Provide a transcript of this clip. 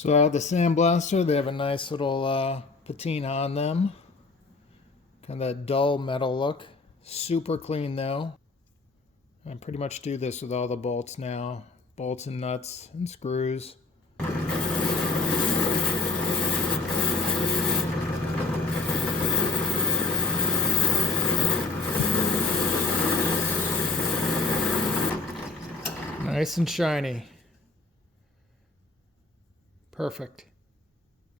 So out of the sandblaster, they have a nice little patina on them. Kind of that dull metal look. Super clean though. I pretty much do this with all the bolts now. Bolts and nuts and screws. Nice and shiny. Perfect.